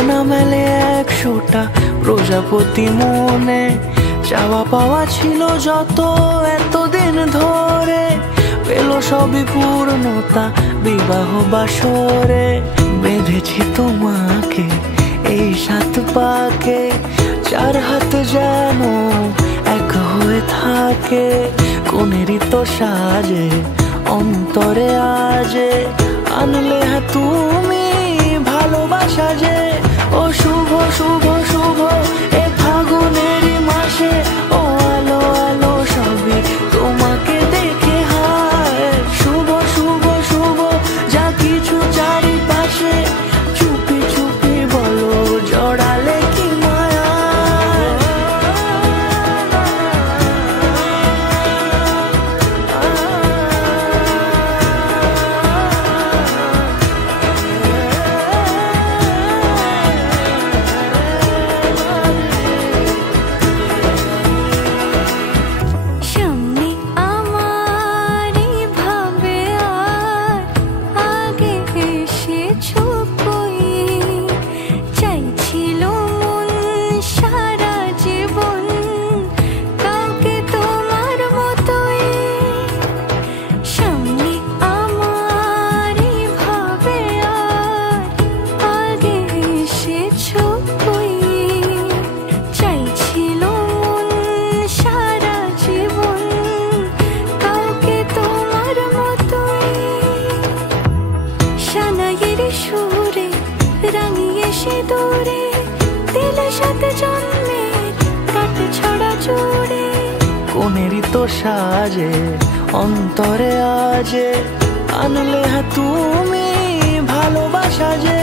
ডানা মেলে 100টা প্রজাপতি মনে, চাওয়া পাওয়া ছিল যত এতদিন ধরে, পেল সবই পূর্ণতা বিবাহ বাসরে। বেঁধেছি তোমাকে এই 7 পাকে, 4 হাত যেন এক হয়ে থাকে। কোনেরই তো সাজে অন্তরে আজে, আনলে তুমি ভালোবাসা যে। ও শুভ শুভ শুভ এ ফাগুনেরই মাসে, ও আলো আলো সবই তোমাকে দেখে হায়। শুভ শুভ শুভ যা কিছু চারিপাশে, চুপি চুপি বলো জড়ালে কি মায়া। দূরে দিলের সাথে জন্মে কাটে ছড়া জুড়ে। কোনেরই তো সাজে অন্তরে আজে, আনলে তুমি ভালোবাসা যে।